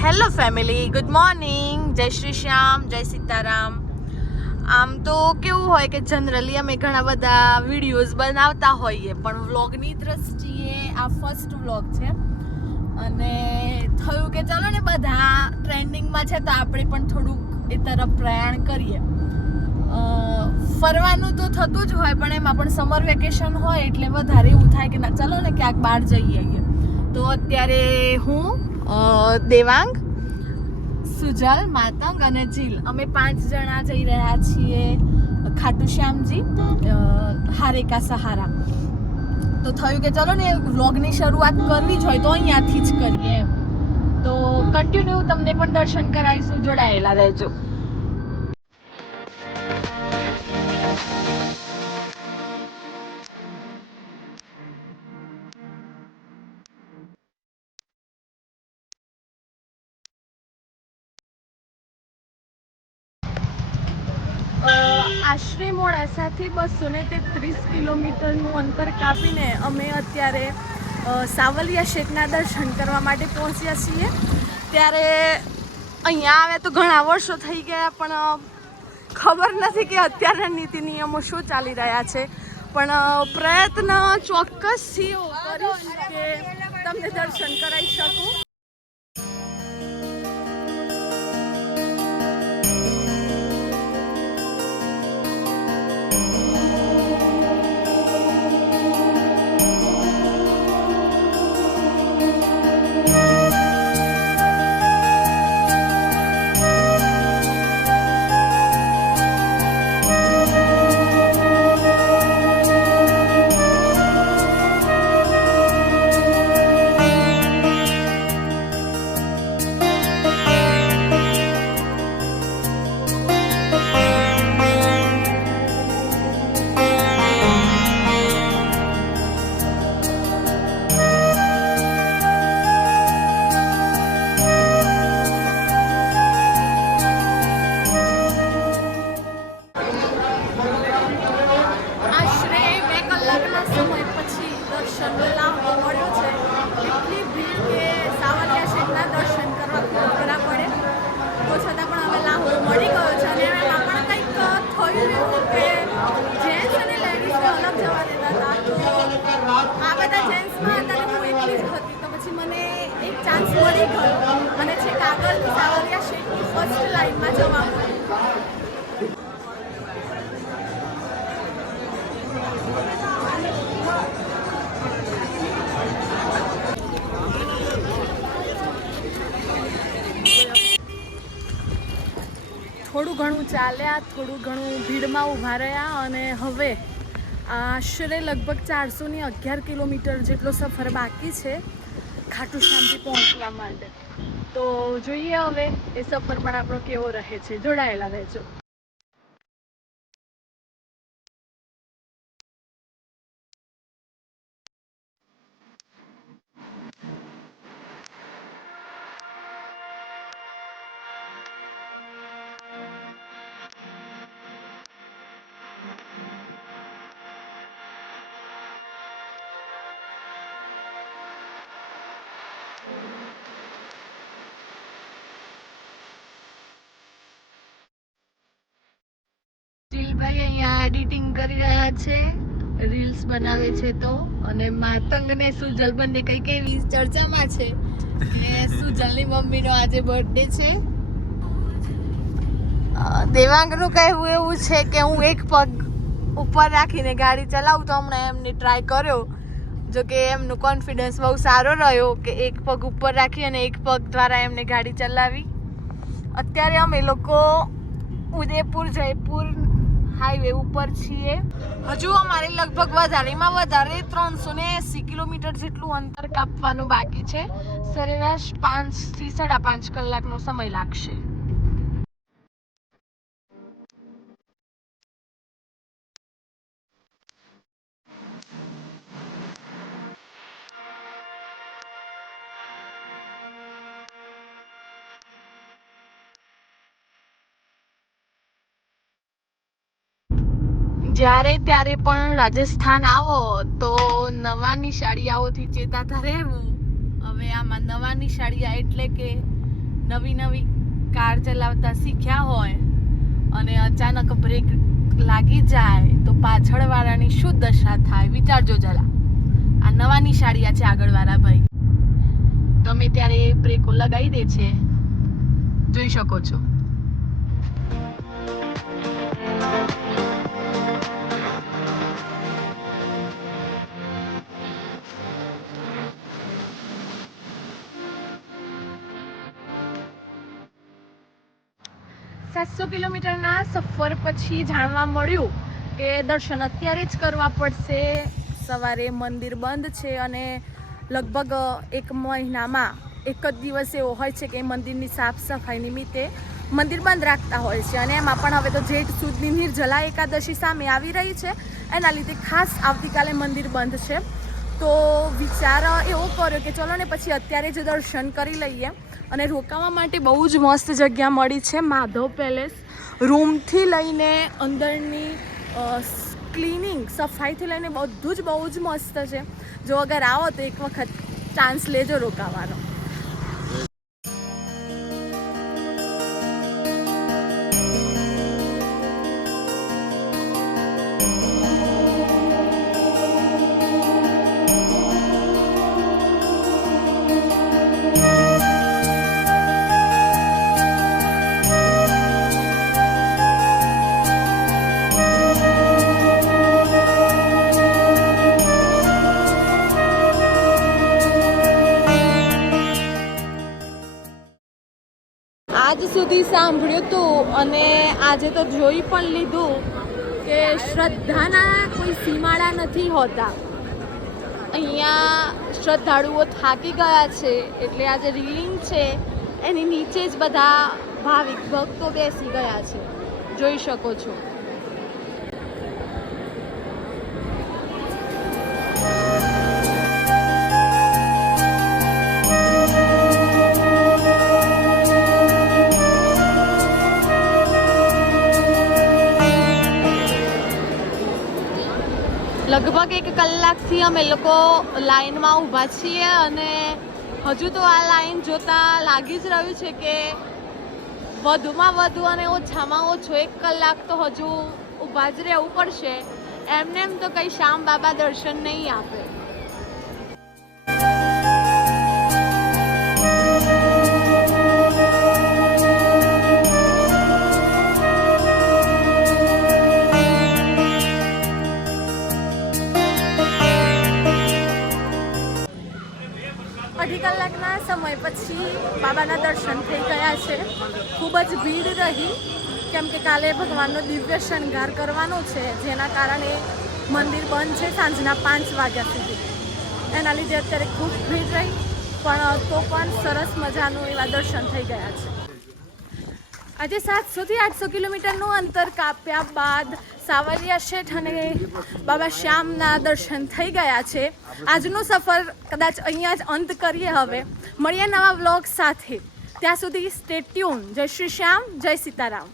Hello family, good morning, જય શ્રી શ્યામ, જય સીતારામ. આમ તો કેવું હોય કે જનરલી અમે ઘણા બધા વિડીયોઝ બનાવતા હોઈએ, પણ વ્લોગની દ્રષ્ટિએ આ ફર્સ્ટ વ્લોગ છે અને થયું કે ચલો ને બધા ટ્રેન્ડિંગમાં છે તો આપણે પણ થોડુંક એ તરફ પ્રયાણ કરીએ. ફરવાનું તો થતું જ હોય, પણ એમાં પણ સમર વેકેશન હોય એટલે વધારે એવું થાય કે ના ચલો ને ક્યાંક બહાર જઈએ. તો અત્યારે હું દેવાંગ, સુજલ, માતંગ અને જીલ અમે 5 જણા જઈ રહ્યા છીએ ખાટુ શ્યામજી હારેકા સહારા. તો થયું કે ચલો ને વ્લોગની શરૂઆત કરવી જ હોય તો અહીંયાથી જ કરીએ એમ. તો કન્ટિન્યુ તમને પણ દર્શન કરાવીશું, જોડાયેલા રહેજો. આશરે મોડાસાથી 233 કિલોમીટરનું અંતર કાપીને અમે અત્યારે સાવલિયા શેખના દર્શન કરવા માટે પહોંચ્યા છીએ. ત્યારે અહીંયા આવે તો ઘણા વર્ષો થઈ ગયા, પણ ખબર નથી કે અત્યારના નીતિ નિયમો શું ચાલી રહ્યા છે. પણ પ્રયત્ન ચોક્કસથી કરીશ કે તમને દર્શન કરાવી શકું. થોડું ઘણું ચાલ્યા, થોડું ઘણું ભીડમાં ઊભા રહ્યા અને હવે આશરે લગભગ 411 કિલોમીટર જેટલો સફર બાકી છે ખાટુ શ્યામજી પહોંચવા માટે. તો જોઈએ હવે એ સફર પણ આપણો કેવો રહે છે. જોડાયેલા રહેજો. ભાઈ અહીંયા એડિટિંગ કરી રહ્યા છે, રીલ્સ બનાવે છે. તો અને માતંગ ને સુજલ બંને કઈક એવી ચર્ચામાં છે કે સુજલની મમ્મીનો આજે બર્થડે છે. દેવાંગનું કહેવું એવું છે કે હું એક પગ ઉપર રાખીને ગાડી ચલાવું. તો હમણાં એમને ટ્રાય કર્યો, જો કે એમનો કોન્ફિડન્સ બહુ સારો રહ્યો કે એક પગ ઉપર રાખી અને એક પગ દ્વારા એમને ગાડી ચલાવી. અત્યારે અમે લોકો ઉદયપુર જયપુર હાઈવે ઉપર છીએ. હજુ અમારે લગભગ વધારેમાં વધારે 380 કિલોમીટર જેટલું અંતર કાપવાનું બાકી છે. સરેરાશ 5 થી 5.5 કલાકનો સમય લાગશે. જ્યારે ત્યારે પણ રાજસ્થાન આવો તો નવા નિશાળિયાઓથી ચેતાતા રહેવું. હવે નિશાળિયા એટલે કે નવી કાર ચલાવતા શીખ્યા હોય અને અચાનક બ્રેક લાગી જાય તો પાછળવાળાની શું દશા થાય વિચારજો જરા. આ નવા નિશાળિયા છે આગળવાળા ભાઈ, તમે ત્યારે બ્રેકો લગાવી દે છે, જોઈ શકો છો. સાતસો કિલોમીટરના સફર પછી જાણવા મળ્યું કે દર્શન અત્યારે જ કરવા પડશે. સવારે મંદિર બંધ છે અને લગભગ એક મહિનામાં એક જ દિવસ એવો હોય છે કે મંદિરની સાફ સફાઈ નિમિત્તે મંદિર બંધ રાખતા હોય છે. અને એમાં પણ હવે તો જેઠ સુદની નિર્જલા એકાદશી સામે આવી રહી છે, એના લીધે ખાસ આવતીકાલે મંદિર બંધ છે. તો વિચાર એવો કર્યો કે ચલો ને પછી અત્યારે જ દર્શન કરી લઈએ. અને રોકાવા માટે બહુ જ મસ્ત જગ્યા મળી છે. માધવ પેલેસ રૂમથી લઈને અંદરની ક્લિનિંગ સફાઈથી લઈને બધું જ બહુ જ મસ્ત છે. જો અગર આવો તો એક વખત ચાન્સ લેજો રોકાવાનો. આજ સુધી સાંભળ્યું હતું અને આજે તો જોઈ પણ લીધું કે શ્રદ્ધાના કોઈ સીમાડા નથી હોતા. અહીંયા શ્રદ્ધાળુઓ થાકી ગયા છે એટલે આજે રીલિંગ છે એની નીચે જ બધા ભાવિક ભક્તો બેસી ગયા છે, જોઈ શકો છો. લગભગ 1 કલાકથી અમે લોકો લાઈનમાં ઊભા છીએ અને હજુ તો આ લાઈન જોતાં લાગી જ રહ્યું છે કે વધુમાં વધુ અને ઓછામાં ઓછો 1 કલાક તો હજુ ઊભા જ રહેવું પડશે. એમને એમ તો કંઈ શ્યામ બાબા દર્શન નહીં આપે. અઢી કલાકના સમય પછી બાબાના દર્શન થઈ ગયા છે. ખૂબ જ ભીડ રહી કેમ કે કાલે ભગવાનનો દિવ્ય શણગાર કરવાનો છે, જેના કારણે મંદિર બંધ છે સાંજના 5 વાગ્યા સુધી. એના લીધે અત્યારે ખૂબ ભીડ રહી, પણ તો પણ સરસ મજાનું એવા દર્શન થઈ ગયા છે. આજે 700 થી 800 કિલોમીટરનું અંતર કાપ્યા બાદ સાવલિયા શેઠ અને બાબા શ્યામના દર્શન થઈ ગયા છે. આજનો સફર કદાચ અહીંયા જ અંત કરીએ. હવે મળીએ નવા વ્લોગ સાથે, ત્યાં સુધી સ્ટે ટ્યુન. જય શ્રી શ્યામ, જય સીતારામ.